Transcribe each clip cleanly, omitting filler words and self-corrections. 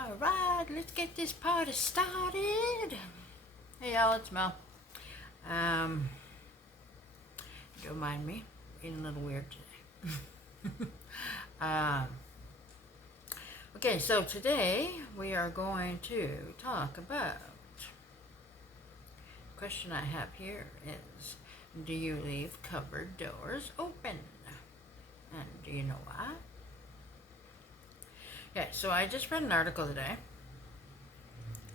Alright, let's get this party started. Hey y'all, it's Mel. Don't mind me, being a little weird today. Okay, so today we are going to talk about, the question I have here is, do you leave cupboard doors open? And do you know why? Okay, so I just read an article today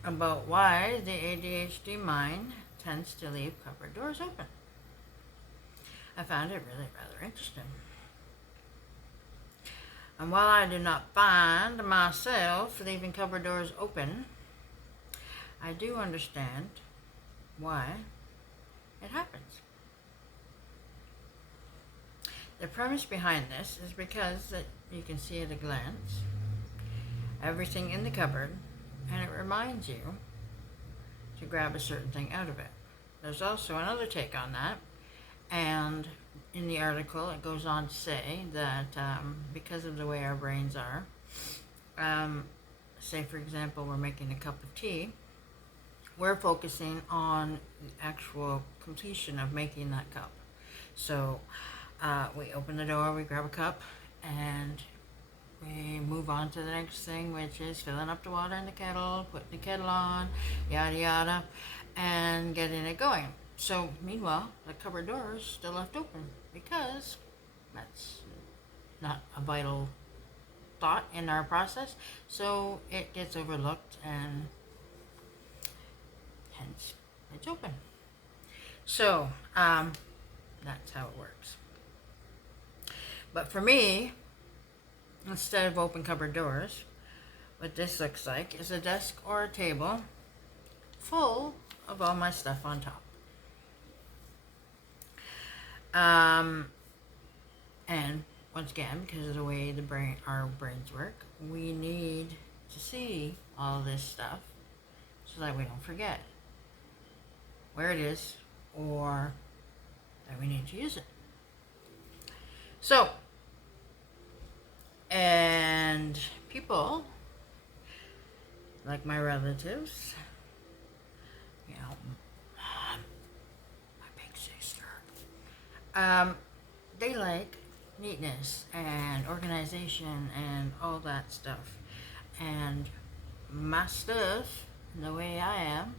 about why the ADHD mind tends to leave cupboard doors open. I found it really rather interesting. And while I do not find myself leaving cupboard doors open, I do understand why it happens. The premise behind this is because that you can see at a glance everything in the cupboard, and it reminds you to grab a certain thing out of it. There's also another take on that, and in the article it goes on to say that because of the way our brains are, say for example we're making a cup of tea, we're focusing on the actual completion of making that cup. So we open the door, we grab a cup, and we move on to the next thing, which is filling up the water in the kettle, putting the kettle on, yada yada, and getting it going. So meanwhile, the cupboard door is still left open because that's not a vital thought in our process, so it gets overlooked and hence it's open. So that's how it works. But for me, instead of open cupboard doors, what this looks like is a desk or a table full of all my stuff on top. And once again, because of the way our brains work, we need to see all this stuff so that we don't forget where it is or that we need to use it. So, and people, like my relatives, you know, mom, my big sister, they like neatness and organization and all that stuff. And my stuff, the way I am,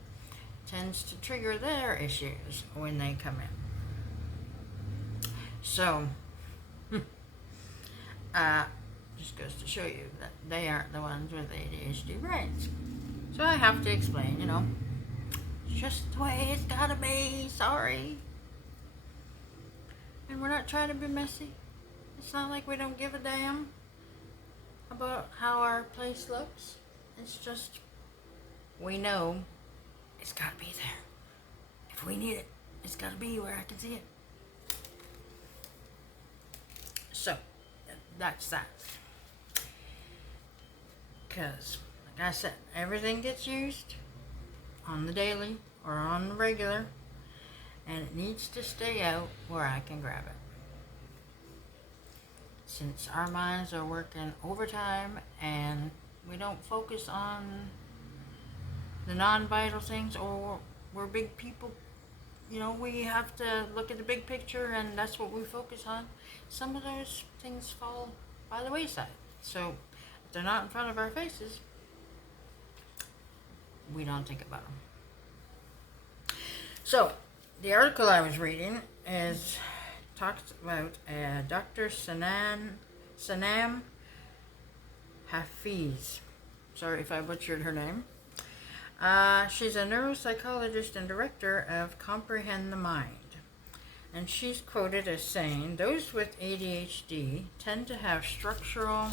tends to trigger their issues when they come in. So, just goes to show you that they aren't the ones with ADHD brains. So I have to explain, it's just the way it's gotta be, sorry. And we're not trying to be messy. It's not like we don't give a damn about how our place looks. It's just, we know it's gotta be there. If we need it, it's gotta be where I can see it. So, that's that. Because, like I said, everything gets used on the daily or on the regular, and it needs to stay out where I can grab it. Since our minds are working overtime and we don't focus on the non-vital things, or we're big people, we have to look at the big picture and that's what we focus on. Some of those things fall by the wayside. So if they're not in front of our faces, we don't think about them. So the article I was reading talks about Dr. Sanam Hafiz. Sorry if I butchered her name. She's a neuropsychologist and director of Comprehend the Mind. And she's quoted as saying, those with ADHD tend to have structural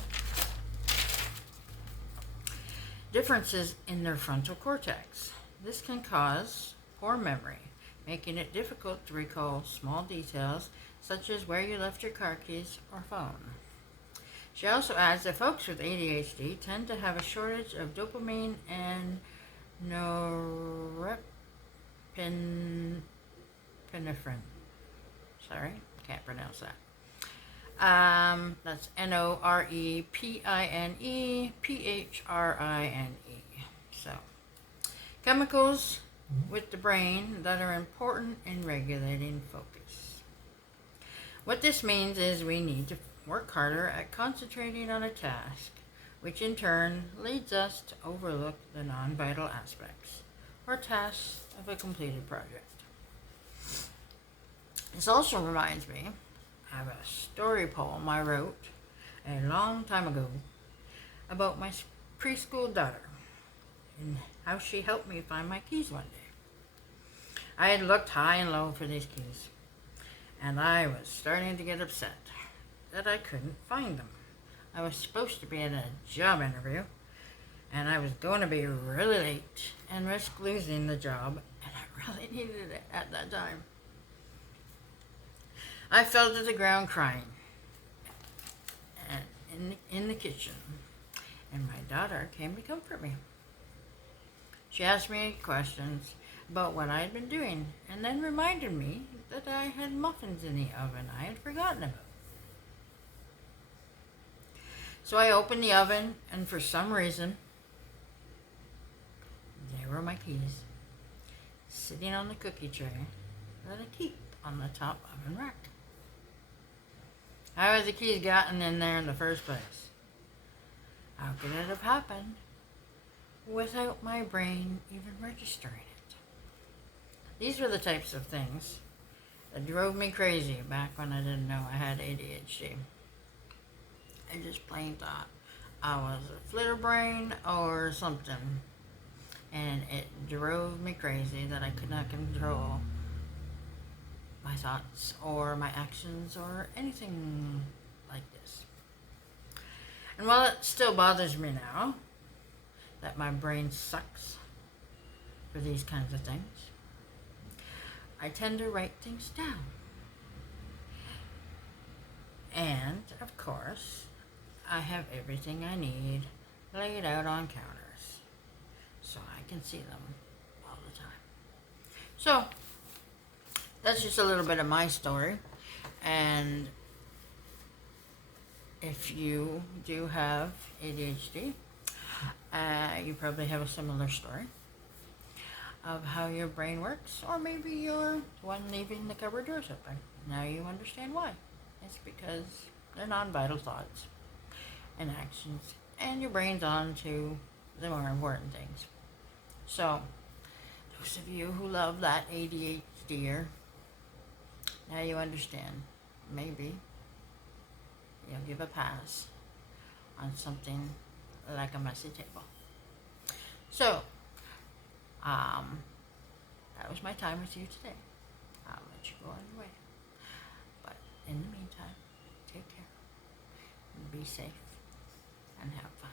differences in their frontal cortex. This can cause poor memory, making it difficult to recall small details such as where you left your car keys or phone. She also adds that folks with ADHD tend to have a shortage of dopamine and norepinephrine. Sorry, can't pronounce that. That's Norepinephrine. So, chemicals with the brain that are important in regulating focus. What this means is we need to work harder at concentrating on a task, which in turn leads us to overlook the non-vital aspects or tasks of a completed project. This also reminds me of a story poem I wrote a long time ago about my preschool daughter and how she helped me find my keys one day. I had looked high and low for these keys, and I was starting to get upset that I couldn't find them. I was supposed to be in a job interview, and I was going to be really late and risk losing the job, and I really needed it at that time. I fell to the ground crying in the kitchen, and my daughter came to comfort me. She asked me questions about what I had been doing, and then reminded me that I had muffins in the oven I had forgotten about. So I opened the oven, and for some reason, there were my keys, sitting on the cookie tray that I keep on the top oven rack. How had the keys gotten in there in the first place? How could it have happened without my brain even registering it? These were the types of things that drove me crazy back when I didn't know I had ADHD. I just plain thought I was a flitter brain or something, and it drove me crazy that I could not control my thoughts or my actions or anything like this. And while it still bothers me now that my brain sucks for these kinds of things, I tend to write things down. And, of course, I have everything I need laid out on counters so I can see them all the time. So, that's just a little bit of my story. And if you do have ADHD, you probably have a similar story of how your brain works, or maybe you're the one leaving the cupboard doors open. Now you understand why. It's because they're non-vital thoughts and actions, and your brain's on to the more important things. So, those of you who love that ADHD, now you understand. Maybe you'll give a pass on something like a messy table. So, that was my time with you today. I'll let you go on your way. But in the meantime, take care, and be safe, and have fun.